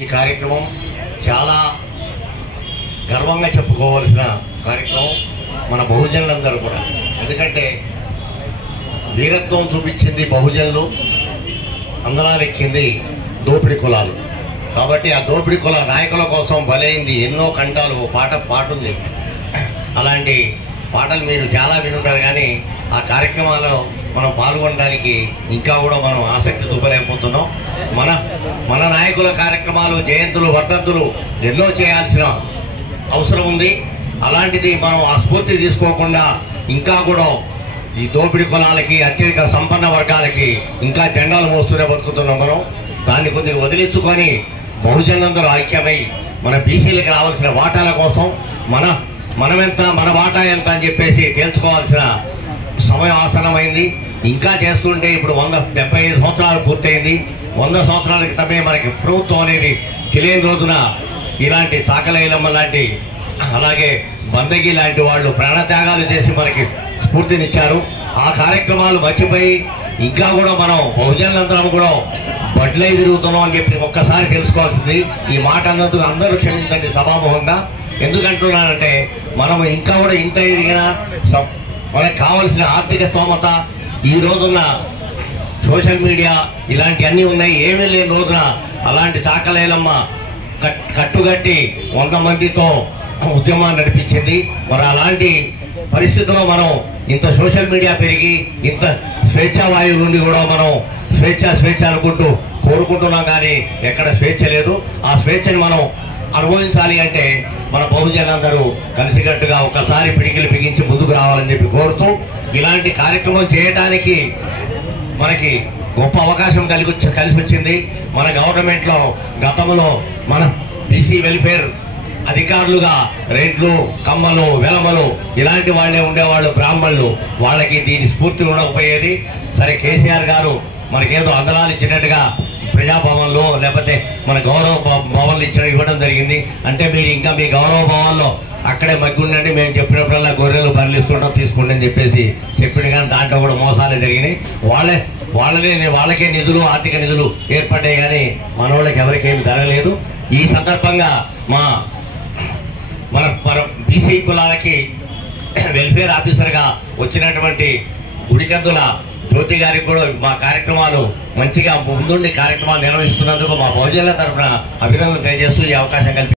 ఈ కార్యక్రమం చాలా గర్వంగా చెప్పుకోవాల్సిన కార్యక్రమం మన బహుజనులందరూ కూడా. ఎందుకంటే వీరత్వం చూపించింది బహుజనులు, అందలాలెక్కింది దోపిడీ కులాలు. కాబట్టి ఆ దోపిడీ కుల నాయకుల కోసం బలైంది ఎన్నో కంటాలు. పాటుంది. అలాంటి పాటలు మీరు చాలా వినుంటారు, కానీ ఆ కార్యక్రమాల్లో మనం పాల్గొనడానికి ఇంకా కూడా మనం ఆసక్తి చూపలేకపోతున్నాం. మన నాయకుల కార్యక్రమాలు, జయంతులు, వర్ధంతులు ఎన్నో చేయాల్సిన అవసరం ఉంది. అలాంటిది మనం ఆ స్ఫూర్తి తీసుకోకుండా ఇంకా కూడా ఈ దోపిడీ కులాలకి, అత్యధిక సంపన్న వర్గాలకి ఇంకా జెండాలు మోస్తూనే బతుకుతున్నాం. మనం దాన్ని కొద్దిగా వదిలించుకొని బహుజనులందరూ ఐక్యమై మన బీసీలకు రావాల్సిన వాటాల కోసం మనమెంత, మన వాటా ఎంత అని చెప్పేసి తేల్చుకోవాల్సిన సమయం ఆసనమైంది. ఇంకా చేస్తుంటే ఇప్పుడు 175 సంవత్సరాలు పూర్తయింది. 100 సంవత్సరాల క్రితమే మనకి ప్రభుత్వం అనేది తెలియని రోజున ఇలాంటి చాకలైలమ్మ లాంటి, అలాగే బందగి లాంటి వాళ్ళు ప్రాణత్యాగాలు చేసి మనకి స్ఫూర్తినిచ్చారు. ఆ కార్యక్రమాలు మర్చిపోయి ఇంకా కూడా మనం బహుజనులందరం కూడా బడ్లై తిరుగుతున్నాం అని చెప్పి ఒక్కసారి తెలుసుకోవాల్సింది. ఈ మాట అన్నందుకు అందరూ క్షమించండి సభాముఖంగా. ఎందుకంటున్నానంటే మనం ఇంకా కూడా ఇంత ఎదిగినా మనకు కావాల్సిన ఆర్థిక స్తోమత, ఈ రోజున్న సోషల్ మీడియా ఇలాంటివన్నీ ఉన్నాయి. ఏమీ లేని రోజున అలాంటి చాకలేలమ్మ కట్టుగట్టి 100 మందితో ఉద్యమాన్ని నడిపించింది. మరి అలాంటి పరిస్థితుల్లో మనం ఇంత సోషల్ మీడియా పెరిగి ఇంత స్వేచ్ఛావాయువు నుండి కూడా మనం స్వేచ్ఛ అనుకుంటూ కోరుకుంటున్నాం, కానీ ఎక్కడ స్వేచ్ఛ లేదు. ఆ స్వేచ్ఛని మనం అనుభవించాలి అంటే మన బహుజనులందరూ కలిసికట్టుగా ఒక్కసారి పిడికిలు బిగించి ముందుకు రావాలని చెప్పి కోరుతూ, ఇలాంటి కార్యక్రమం చేయడానికి మనకి గొప్ప అవకాశం కలిసి వచ్చింది. మన గవర్నమెంట్లో గతంలో మన బీసీ వెల్ఫేర్ అధికారులుగా రెడ్లు, కమ్మలు, వెలమలు ఇలాంటి వాళ్ళే ఉండేవాళ్ళు, బ్రాహ్మణులు. వాళ్ళకి దీని స్ఫూర్తి ఉండకపోయేది. సరే, కేసీఆర్ గారు మనకేదో అందలాలు ఇచ్చినట్టుగా ప్రజాభవన్లో లేకపోతే మన గౌరవ భవన్లు ఇవ్వడం జరిగింది. అంటే మీరు ఇంకా మీ గౌరవ భవన్లో అక్కడే మగ్గుండండి, మేము చెప్పినప్పుడల్లా గొర్రెలు బరిలిస్తుంటాం, తీసుకోండి అని చెప్పేసి చెప్పింది. కానీ దాంట్లో కూడా మోసాలే జరిగినాయి. వాళ్ళకే నిధులు, ఆర్థిక నిధులు ఏర్పడ్డాయి, కానీ మన వాళ్ళకి ఎవరికేమి జరగలేదు. ఈ సందర్భంగా మన బీసీ కులాలకి వెల్ఫేర్ ఆఫీసర్గా వచ్చినటువంటి గుడికందుల జ్యోతి గారికి కూడా మా కార్యక్రమాలు మంచిగా ముందుండి కార్యక్రమాలు నిర్వహిస్తున్నందుకు మా బహుజనుల తరఫున అభినందనలు తెలియజేస్తూ ఈ అవకాశం కల్పించారు.